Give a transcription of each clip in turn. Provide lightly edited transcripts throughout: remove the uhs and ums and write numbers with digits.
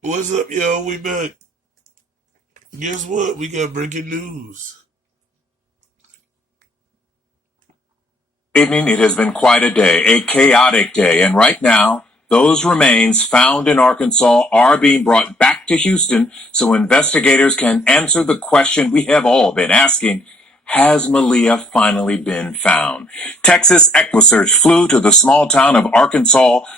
What's up, y'all? We back. Guess what? We got breaking news. Evening, it has been quite a day, a chaotic day, and right now, those remains found in Arkansas are being brought back to Houston so investigators can answer the question we have all been asking. Has Meleah finally been found? Texas EquiSearch flew to the small town of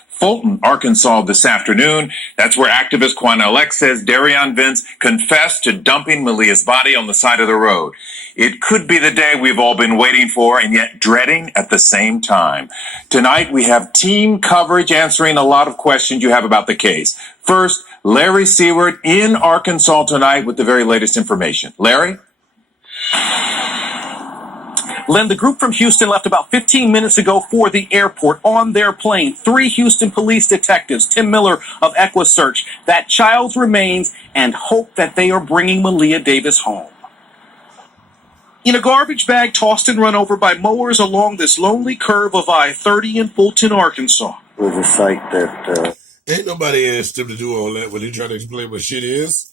Fulton, Arkansas this afternoon. That's where activist Quanell X says Darion Vince confessed to dumping Meleah's body on the side of the road. It could be the day we've all been waiting for and yet dreading at the same time. Tonight we have team coverage answering a lot of questions you have about the case. First, Larry Seward in Arkansas tonight with the very latest information. Larry? Len, the group from Houston left about 15 minutes ago for the airport on their plane. 3 Houston police detectives, Tim Miller of EquiSearch, that child's remains, and hope that they are bringing Meleah Davis home. In a garbage bag tossed and run over by mowers along this lonely curve of I-30 in Fulton, Arkansas. It was a site that... Ain't nobody asked him to do all that when he trying to explain what shit is.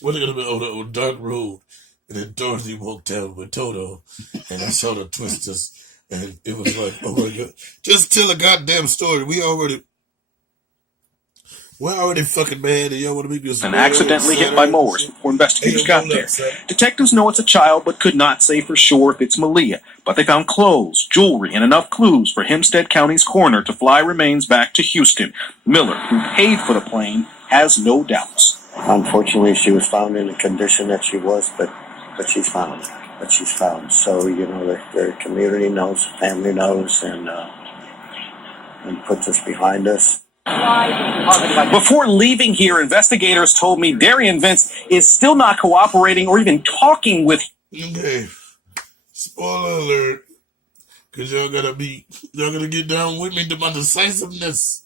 What are they gonna be on the dark road? And then Dorothy walked down with Toto, and I saw the twisters, and it was like, oh my god, just tell a goddamn story. We're already fucking mad, and y'all want to make this And accidentally hit by mowers before investigators got there. Detectives know it's a child, but could not say for sure if it's Meleah. But they found clothes, jewelry, and enough clues for Hempstead County's coroner to fly remains back to Houston. Miller, who paid for the plane, has no doubts. Unfortunately, she was found in the condition that she was, but she's found. So, the community knows, family knows, and puts us behind us. Before leaving here, investigators told me Darion Vince is still not cooperating or even talking with... Okay. Spoiler alert. Because y'all gonna get down with me to my decisiveness.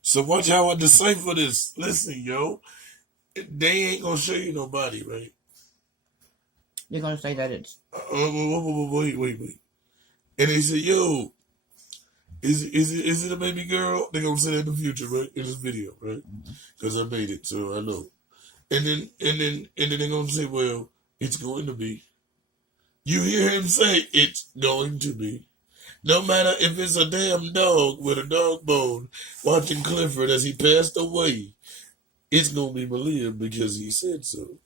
So watch how I decipher this. Listen, yo. They ain't gonna show you nobody, right? You're gonna say that it's... Wait. And they say, yo, is it a baby girl? They're gonna say that in the future, right? In this video, right? Because I made it, so I know. And then they're gonna say, well, it's going to be. You hear him say it's going to be. No matter if it's a damn dog with a dog bone watching Clifford as he passed away, it's gonna be Meleah because he said so.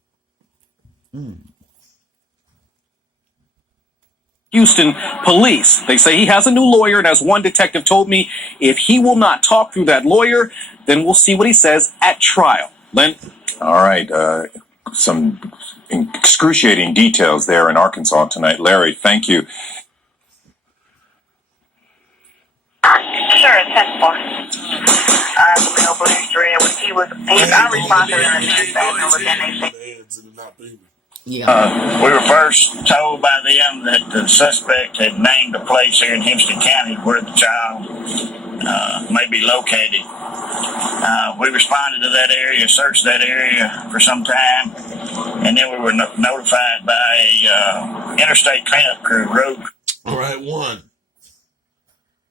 Houston police. They say he has a new lawyer, and as one detective told me, if he will not talk through that lawyer, then we'll see what he says at trial. Len? All right. Some excruciating details there in Arkansas tonight. Larry, thank you. Sure, 10-4. Male Blues 3. He was unresponsive in the news and within a... Yeah. We were first told by them that the suspect had named a place here in Hempstead County where the child may be located. We responded to that area, searched that area for some time, and then we were notified by a interstate cleanup crew, road. All right, 1.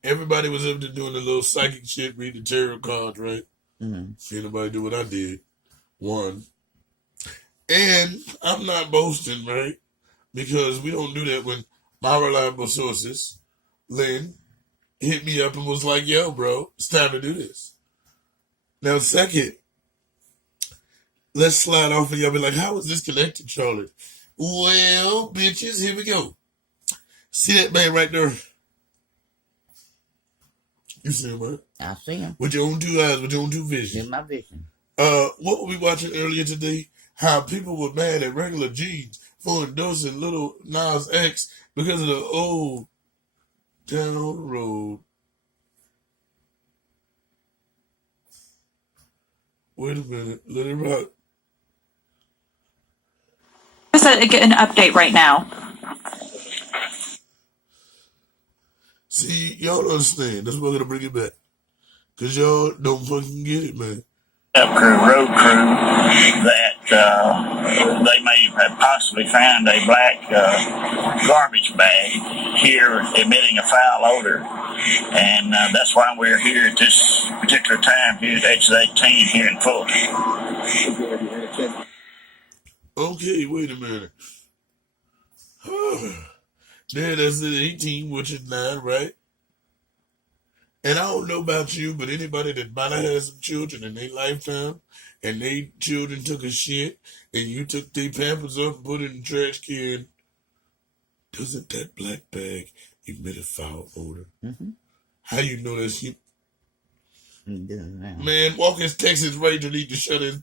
Everybody was up there doing the little psychic shit, reading tarot cards, right? Mm-hmm. See anybody do what I did. 1. And I'm not boasting, right? Because we don't do that when my reliable sources, Lynn, hit me up and was like, yo, bro, it's time to do this. Now, second, let's slide off and y'all be like, how is this connected, Charlotte? Well, bitches, here we go. See that man right there? You see him, right? I see him. With your own 2 eyes, with your own 2 visions. In my vision. What were we watching earlier today? How people were mad at regular G's for endorsing Little Nas X because of the old town road. Wait a minute, let it rock. Just get an update right now. See, y'all don't understand. That's why I'm gonna bring it back. Cause y'all don't fucking get it, man. road crew, that they may have possibly found a black garbage bag here emitting a foul odor. And that's why we're here at this particular time here at exit 18 here in Fulton. Okay, wait a minute. There, that's at 18, which is 9, right? And I don't know about you, but anybody that might have had some children in their lifetime, and they children took a shit, and you took their pampers up and put it in the trash can, doesn't that black bag emit a foul odor? Mm-hmm. How you know that's you? Yeah. Man, Walker's Texas Ranger need to shut his.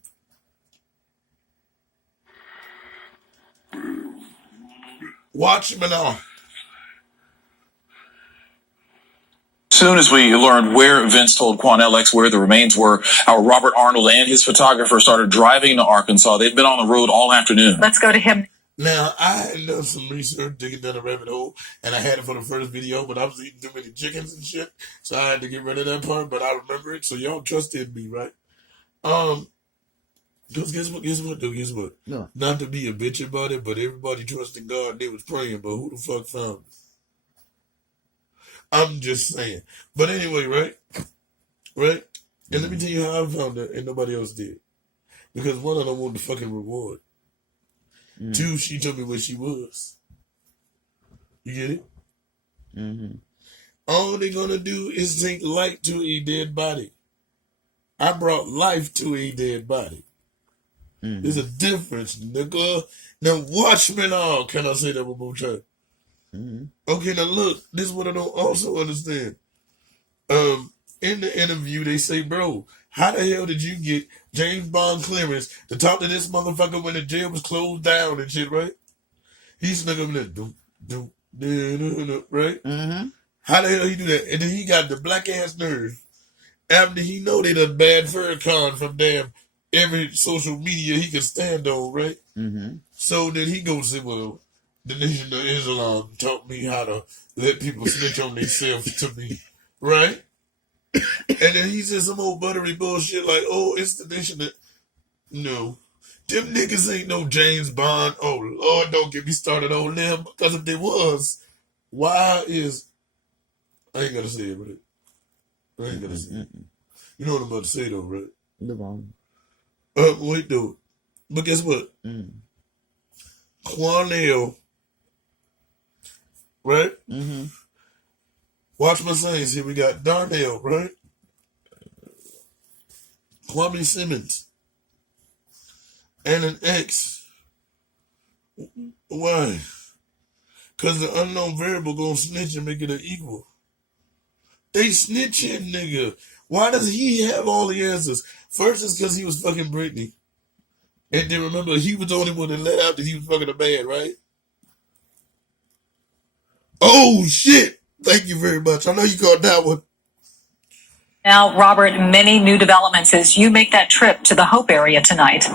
Watch him now. Soon as we learned where Vince told Quan LX where the remains were, our Robert Arnold and his photographer started driving to Arkansas. They've been on the road all afternoon. Let's go to him. Now, I had done some research digging down a rabbit hole, and I had it for the first video, but I was eating too many chickens and shit, so I had to get rid of that part, but I remember it, so y'all trusted me, right? Because guess what? No. Not to be a bitch about it, but everybody trusting God, they was praying, but who the fuck found it? I'm just saying. But anyway, right? Right? And let me tell you how I found it, and nobody else did. Because one, I don't want the fucking reward. Two, she told me where she was. You get it? Mm-hmm. All they're gonna do is take light to a dead body. I brought life to a dead body. Mm-hmm. There's a difference, nigga. Now watch me now. Can I say that one more time? Mm-hmm. Okay, now look. This is what I don't also understand. In the interview, they say, bro, how the hell did you get James Bond clearance to talk to this motherfucker when the jail was closed down and shit, right? He snuck up in there, right? Mm-hmm. How the hell he do that? And then he got the black ass nerve. After he know they done bad Farrakhan from damn every social media he could stand on, right? Mm-hmm. So then he goes and say, well, the Nation of Islam taught me how to let people snitch on themselves to me, right? And then he said some old buttery bullshit like, oh, it's the Nation of... No. Them niggas ain't no James Bond. Oh, Lord, don't get me started on them. Because if they was, why is... I ain't gotta say it, right? I ain't gotta say it. You know what I'm about to say, though, right? Live on. Wait, though. But guess what? Mm. Quanell, right? Mm-hmm. Watch my sayings here. We got Darnell, right? Kwame Simmons. And an ex. Why? Because the unknown variable gonna snitch and make it an equal. They snitching, nigga. Why does he have all the answers? First, it's because he was fucking Britney. And then remember, he was the only one that let out that he was fucking a man, right? Oh, shit. Thank you very much. I know you caught that one. Now, Robert, many new developments as you make that trip to the Hope area tonight.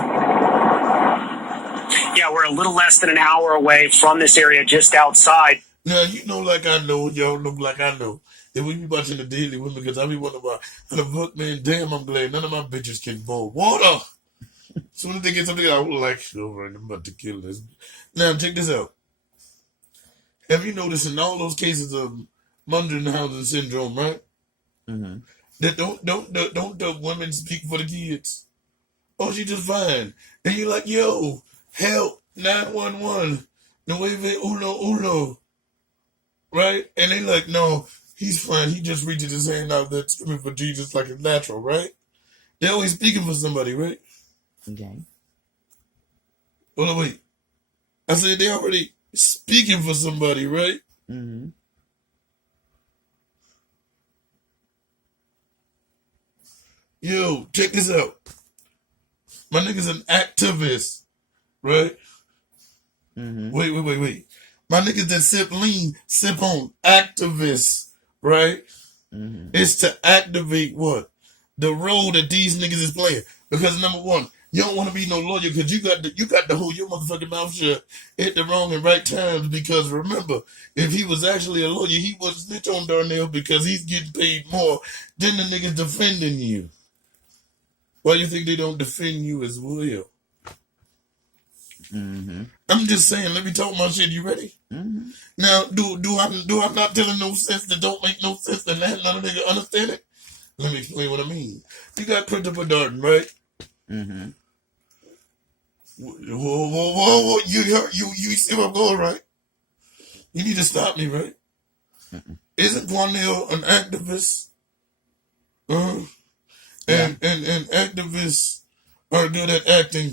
Yeah, we're a little less than an hour away from this area, just outside. Now, you know like I know, y'all know like I know, that we be watching the Daily Women because I be wondering about how the fuck, man, damn, I'm glad none of my bitches can boil water. As soon as they get something, I will like, over and I'm about to kill this. Now, check this out. Have you noticed in all those cases of Munchausen syndrome, right? Mm-hmm. That don't the women speak for the kids? Oh, she just fine. And you're like, yo, help, 911. Nueve uno. Right? And they like, no, he's fine. He just reaches his hand out there screaming for Jesus like it's natural, right? They're always speaking for somebody, right? Okay. Hold on, wait. I said they already speaking for somebody, right? Mm-hmm. Yo, check this out. My nigga's an activist, right? Mm-hmm. Wait. My niggas that sip lean, sip on activists, right? Mm-hmm. It's to activate what? The role that these niggas is playing. Because number one, you don't want to be no lawyer because you got to hold your motherfucking mouth shut at the wrong and right times. Because remember, if he was actually a lawyer, he wouldn't snitch on Darnell because he's getting paid more than the niggas defending you. Why you think they don't defend you as well? Mm-hmm. I'm just saying, let me talk my shit. You ready? Mm-hmm. Now, I'm not telling no sense that don't make no sense and that none of nigga understand it? Let me explain what I mean. You got Christopher Darden, right? Mm-hmm. Whoa. You see where I'm going, right? You need to stop me, right? Mm-hmm. Isn't Quanell an activist? Uh-huh. Yeah. And activists are good at acting,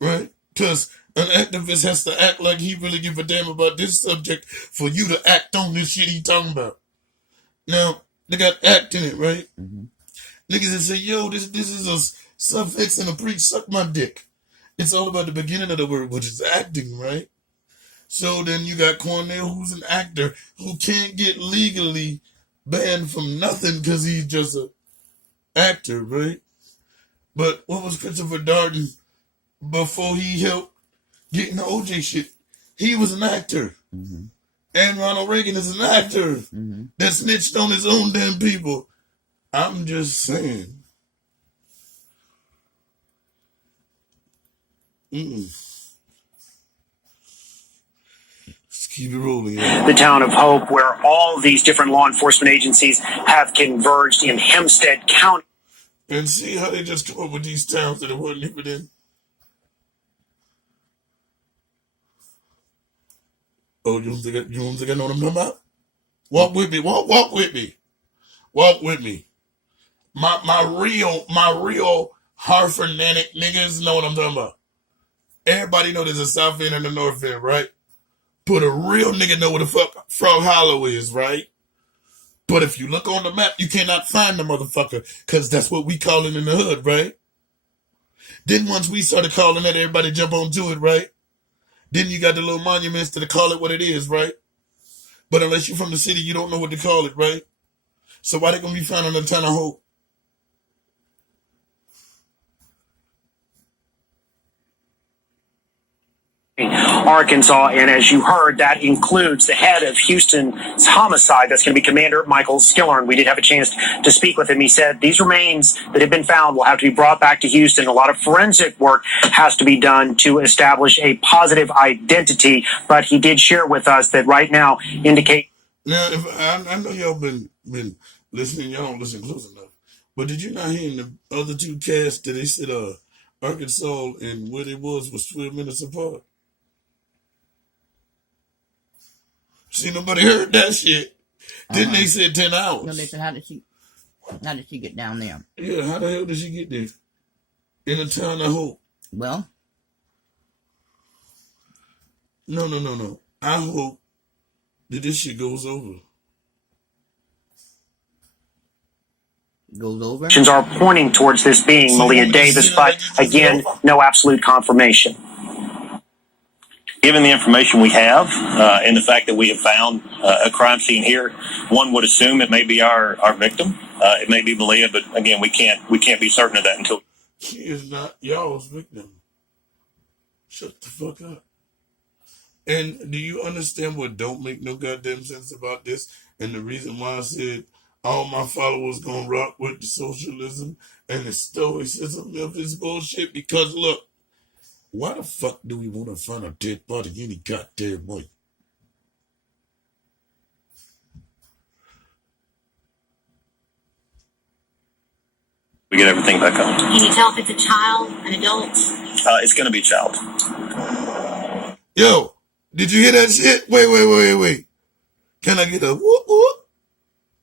right? Because an activist has to act like he really give a damn about this subject for you to act on this shit he talking about. Now, they got act in it, right? Mm-hmm. Niggas that say, yo, this is a suffix and a pre suck my dick. It's all about the beginning of the word, which is acting, right? So then you got Cornell, who's an actor, who can't get legally banned from nothing because he's just an actor, right? But what was Christopher Darden before he helped getting the OJ shit? He was an actor. Mm-hmm. And Ronald Reagan is an actor Mm-hmm. that snitched on his own damn people. I'm just saying. Let's keep it rolling. The town of Hope, where all these different law enforcement agencies have converged in Hempstead County. And see how they just come up with these towns that it wasn't even in. Oh, you don't think I know what I'm talking about? Walk with me. Walk with me. Walk with me. My real Harford-nanic niggas know what I'm talking about. Everybody know there's a South End and a North End, right? But a real nigga know where the fuck Frog Hollow is, right? But if you look on the map, you cannot find the motherfucker, because that's what we call it in the hood, right? Then once we started calling that, everybody jump onto it, right? Then you got the little monuments to call it what it is, right? But unless you're from the city, you don't know what to call it, right? So why they gonna be found in the town of Hope? Arkansas, and as you heard, that includes the head of Houston's homicide. That's going to be Commander Michael Skillern. We did have a chance to speak with him. He said these remains that have been found will have to be brought back to Houston. A lot of forensic work has to be done to establish a positive identity, but he did share with us that right now indicate. Now, if I know y'all been listening, y'all don't listen close enough. But did you not hear in the other two casts that they said Arkansas and where they was 12 minutes apart? See, nobody heard that shit. Then they said 10 hours. No, they said, how did she get down there? Yeah, how the hell did she get there? In a town of Hope. Well, No. I hope that this shit goes over. goes over. Are pointing towards this being Meleah Davis, but again, no absolute confirmation. Given the information we have and the fact that we have found a crime scene here, one would assume it may be our victim. It may be Meleah, but again, we can't be certain of that until. She is not y'all's victim. Shut the fuck up. And do you understand what don't make no goddamn sense about this? And the reason why I said all my followers gonna rock with the socialism and the stoicism of this bullshit? Because look, why the fuck do we want to find a dead body any goddamn way? We get everything back up. Can you tell if it's a child, an adult? It's going to be a child. Yo, did you hear that shit? Wait. Can I get a whoop whoop?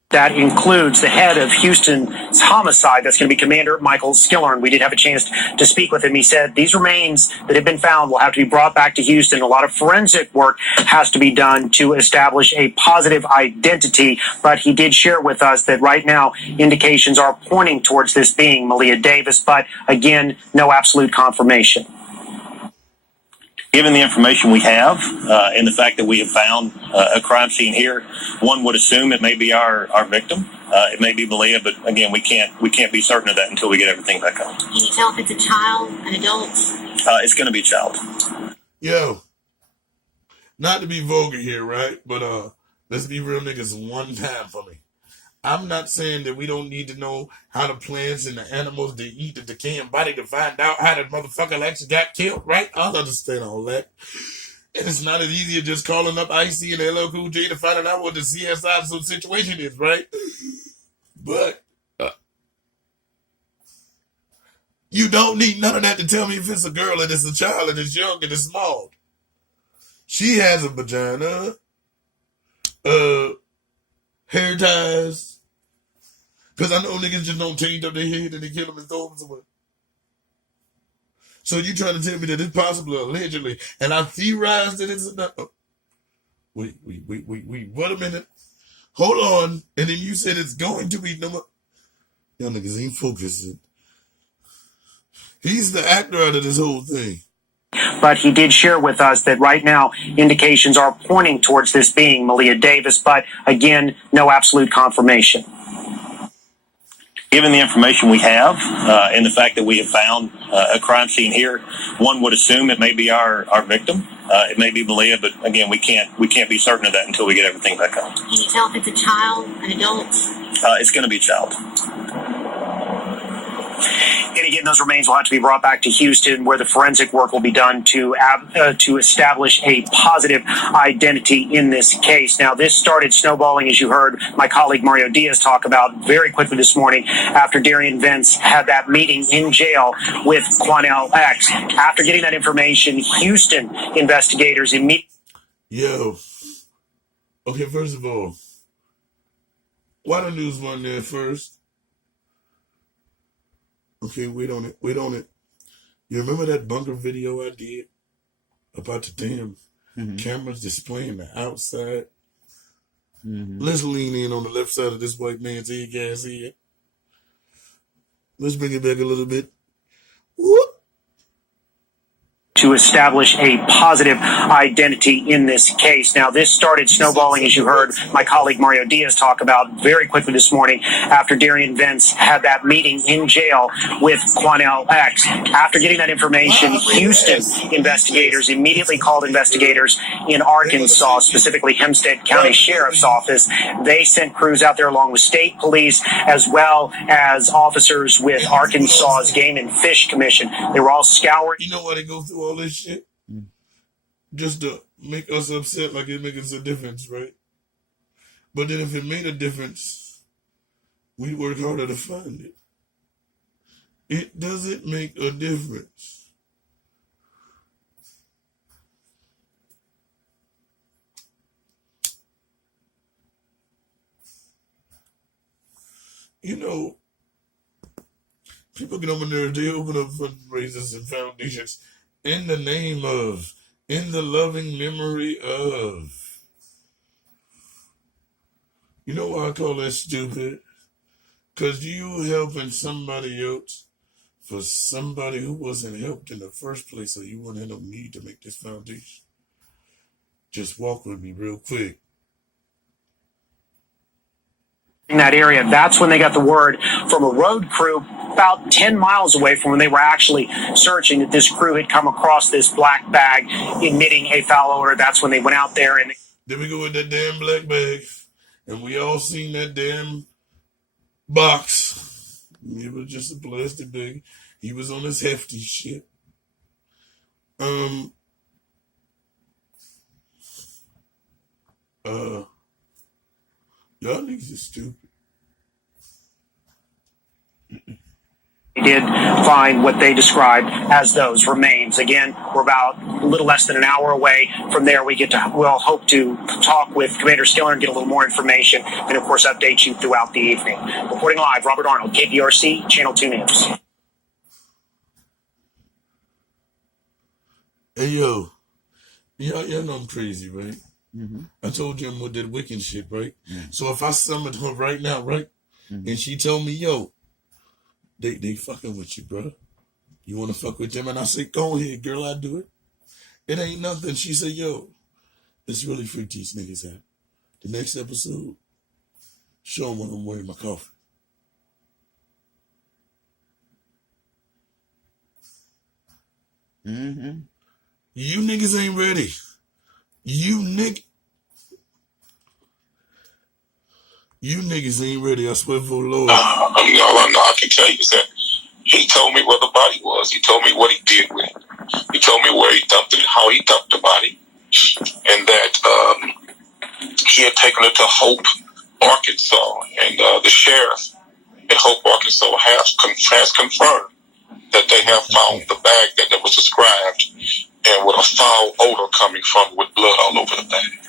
That includes the head of Houston's homicide. That's going to be Commander Michael Skillern. We did have a chance to speak with him. He said these remains that have been found will have to be brought back to Houston. A lot of forensic work has to be done to establish a positive identity, but he did share with us that right now indications are pointing towards this being Meleah Davis, but again, no absolute confirmation. Given the information we have and the fact that we have found a crime scene here, one would assume it may be our victim. It may be Meleah, but again, we can't be certain of that until we get everything back up. Can you tell if it's a child, an adult? It's going to be a child. Yo, not to be vulgar here, right? But let's be real niggas one time for me. I'm not saying that we don't need to know how the plants and the animals they eat the decaying body to find out how the motherfucker actually got killed, right? I'll understand all that. And it's not as easy as just calling up Icy and LL Cool J to find out what the CSI situation is, right? But you don't need none of that to tell me if it's a girl and it's a child and it's young and it's small. She has a vagina, hair ties, because I know niggas just don't change up their head and they kill them and throw them somewhere. So you trying to tell me that it's possible, allegedly, and I theorized that it's not. Oh, wait, wait a minute. Hold on. And then you said it's going to be no more. Y'all niggas ain't focusing. He's the actor out of this whole thing. But he did share with us that right now indications are pointing towards this being Meleah Davis, but again, no absolute confirmation. Given the information we have and the fact that we have found a crime scene here, one would assume it may be our victim. It may be Meleah, but again, we can't be certain of that until we get everything back home. Can you tell if it's a child, an adult? It's going to be a child. And again, those remains will have to be brought back to Houston, where the forensic work will be done to establish a positive identity in this case. Now, this started snowballing, as you heard my colleague Mario Diaz talk about very quickly this morning, after Darian Vince had that meeting in jail with Quanell X. After getting that information, Houston investigators immediately... Yo. Okay, first of all, why the news wasn't there first? Okay, wait on it. You remember that bunker video I did about the damn cameras displaying the outside? Let's lean in on the left side of this white man's head, gas head. Let's bring it back a little bit. Whoop. To establish a positive identity in this case. Now, this started snowballing, as you heard my colleague Mario Diaz talk about very quickly this morning, after Darian Vince had that meeting in jail with Quanell X. After getting that information, Houston investigators immediately called investigators in Arkansas, specifically Hempstead County Sheriff's Office. They sent crews out there along with state police, as well as officers with Arkansas's Game and Fish Commission. They were all scouring. You know why they go through all this shit? Just to make us upset, like it makes a difference, right? But then if it made a difference, we work harder to find it. It doesn't make a difference. You know, people get on my nerves. They open up fundraisers and foundations in the name of, in the loving memory of. You know why I call that stupid? Because you helping somebody else for somebody who wasn't helped in the first place, so you wouldn't have no need to make this foundation. Just walk with me real quick. In that area, that's when they got the word from a road crew about 10 miles away from when they were actually searching, that this crew had come across this black bag emitting a foul odor. That's when they went out there and... Then we go with that damn black bag, and we all seen that damn box. It was just a plastic bag. He was on his hefty shit. Y'all niggas are stupid. They did find what they described as those remains. Again, we're about a little less than an hour away from there. We'll hope to talk with Commander Skiller and get a little more information, and of course update you throughout the evening. Reporting live, Robert Arnold, KPRC, Channel 2 News. Hey, yo. Y'all know I'm crazy, right? I told you I'm with that Wiccan shit, right? So if I summoned her right now, right? And she told me, yo, they fucking with you, bro. You want to fuck with them? And I say, go ahead, girl, I do it. It ain't nothing. She said, yo, let's really freak these niggas out. The next episode, show them when I'm wearing my coffin. You niggas ain't ready. You You niggas ain't ready, I swear for the Lord. I mean, all I know I can tell you is that he told me where the body was. He told me what he did with it. He told me where he dumped it, how he dumped the body, and that he had taken it to Hope, Arkansas, and the sheriff in Hope, Arkansas has confirmed that they have found the bag that was described and with a foul odor coming from with blood all over the bag.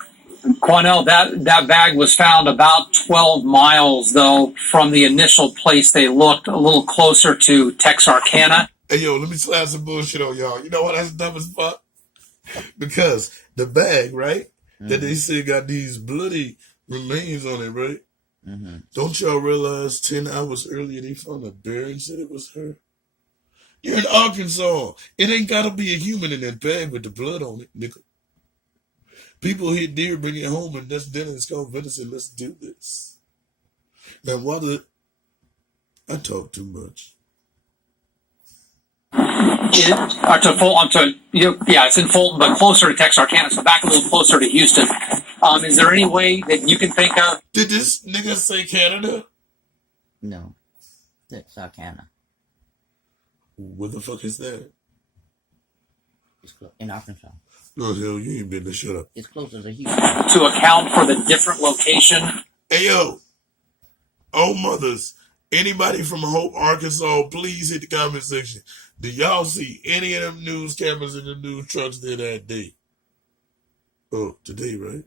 Quanell, that bag was found about 12 miles, though, from the initial place they looked, a little closer to Texarkana. Hey, yo, let me slap some bullshit on y'all. You know what? That's dumb as fuck. Because the bag, right, that they say got these bloody remains on it, right? Mm-hmm. Don't y'all realize 10 hours earlier they found a bear and said it was her? You're in Arkansas. It ain't got to be a human in that bag with the blood on it, nigga. People hit deer, bring it home, and that's dinner. It's called venison. Let's do this. Now, I talk too much. It's in Fulton, but closer to Texarkana, so back a little closer to Houston. Is there any way that you can think of? Did this nigga say Canada? No. Texarkana. What the fuck is that? It's in Arkansas. No, hell, you ain't been to shut up. It's closer to Houston. To account for the different location? Hey, yo. Oh, mothers. Anybody from Hope, Arkansas, please hit the comment section. Do y'all see any of them news cameras in the news trucks there that day? Oh, today, right?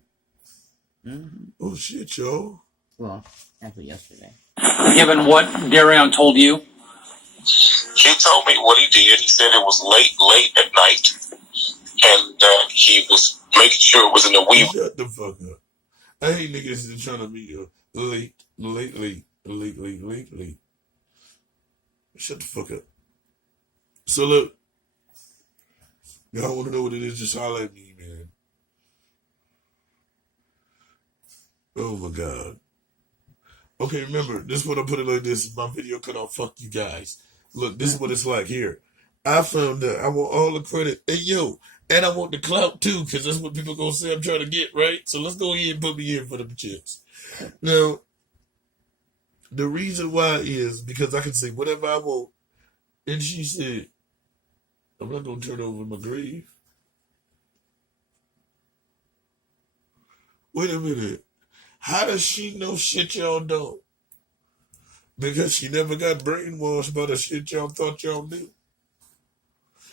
Mm-hmm. Oh, shit, y'all. Well, actually yesterday. Given what Darion told you? He told me what he did. He said it was late at night, and he was making sure it was in the wee. Shut the fuck up. I hate niggas that trying to be late. Shut the fuck up. So look, y'all want to know what it is? Just holler at me, man. Oh my God. Okay, remember, this is what I put it like this. My video cut off. Fuck you guys. Look, this is what it's like here. I found that I want all the credit. Hey, yo, and I want the clout too, because that's what people gonna say I'm trying to get, right? So let's go ahead and put me in for them chips. Now, the reason why is because I can say whatever I want. And she said, I'm not gonna turn over my grave. Wait a minute. How does she know shit y'all don't? Because she never got brainwashed by the shit y'all thought y'all knew.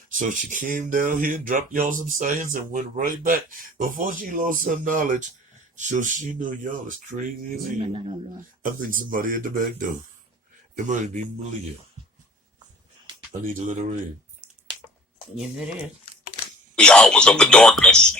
So she came down here, dropped y'all some science, and went right back. Before she lost her knowledge, so she knew y'all as crazy as hell. I think somebody at the back door. It might be meleah. I need to let her in. Yes, it is. The hours of the darkness.